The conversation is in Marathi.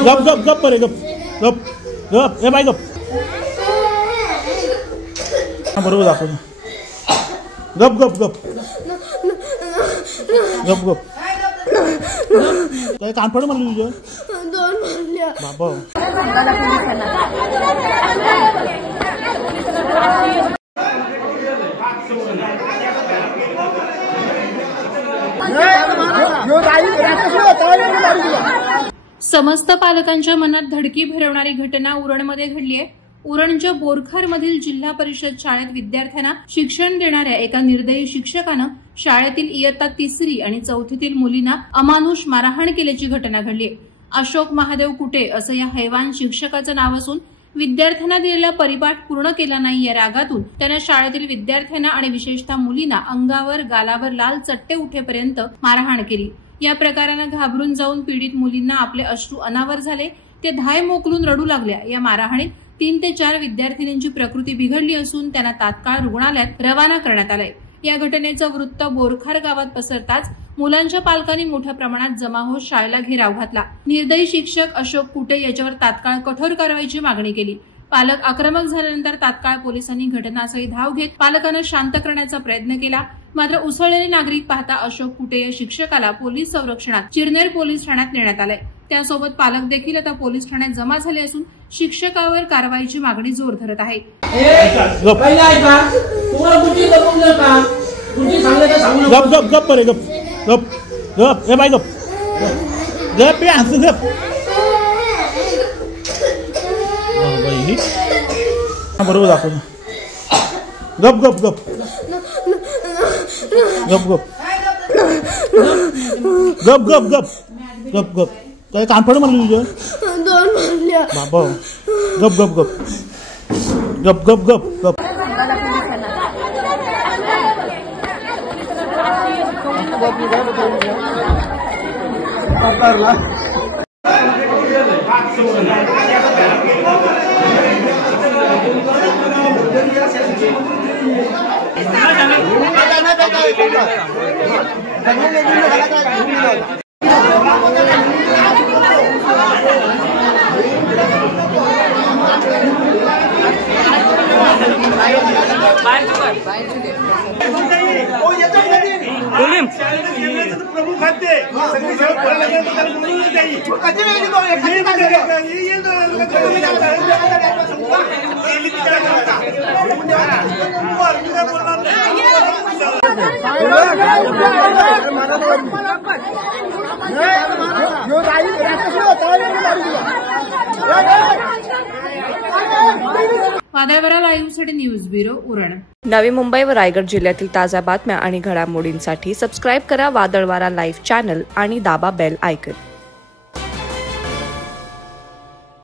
गप गप गप बरे गप गप गप ए बाई गप बरोबर दाखव गप गप गप गप गप काय कानफड म्हणली तुझ्या दोन म्हणल्या बाबा समस्त पालकांच्या मनात धडकी भरवणारी घटना उरणमध्ये घडली आहे। उरणच्या बोरखारमधील जिल्हा परिषद शाळेत विद्यार्थ्यांना शिक्षण देणाऱ्या एका निर्दयी शिक्षकानं शाळेतील इयत्ता 3री आणि 4थीतील मुलींना अमानुष मारहाण केल्याची घटना घडली आहे। अशोक महादेव कुटे असं या हैवान शिक्षकाचं नाव असून विद्यार्थ्यांना दिलेला परिपाठ पूर्ण केला नाही या रागातून त्यानं शाळेतील विद्यार्थ्यांना आणि विशेषतः मुलींना अंगावर गालावर लाल चट्टे उठेपर्यंत मारहाण केली। या प्रकारानं घाबरून जाऊन पीडित मुलींना आपले अश्रू अनावर झाले, ते धाय मोकलून रडू लागल्या। या मारहाणीत 3 ते 4 विद्यार्थिनींची प्रकृती बिघडली असून त्यांना तात्काळ रुग्णालयात रवाना करण्यात आलंय। या घटनेचं वृत्त बोरखार गावात पसरताच मुलांच्या पालकांनी मोठ्या प्रमाणात जमा होत शाळेला घेराव घातला। निर्दयी शिक्षक अशोक कुटे याच्यावर तात्काळ कठोर कारवाईची मागणी केली। पालक आक्रमक झाल्यानंतर तात्काळ पोलिसांनी घटनास्थळी धाव घेत पालकांना शांत करण्याचा प्रयत्न केला, मात्र उसळलेले नागरिक पाहता अशोक कुटे या शिक्षकाला पोलीस संरक्षणात चिरनेर पोलीस ठाण्यात नेण्यात आले। त्यासोबत पालक देखील आता पोलीस ठाण्यात जमा झाले असून शिक्षकावर कारवाईची मागणी जोर धरत आहे। गप गप गप बरे गप गप गप ए बाई गप गप या गप बरोबर दाखव गप गप गप गप गप गप गप गप गप गप काय कानफड म्हणली तुझ्या दोन म्हणल्या बाबा गप गप गप गप गप गप गप वादळवारा लाईव्हसाठी न्यूज ब्युरो उरण। नवी मुंबई व रायगड जिल्ह्यातील ताज्या बातम्या आणि घडामोडींसाठी सबस्क्राईब करा वादळवारा लाईव्ह चॅनल आणि दाबा बेल आयकॉन।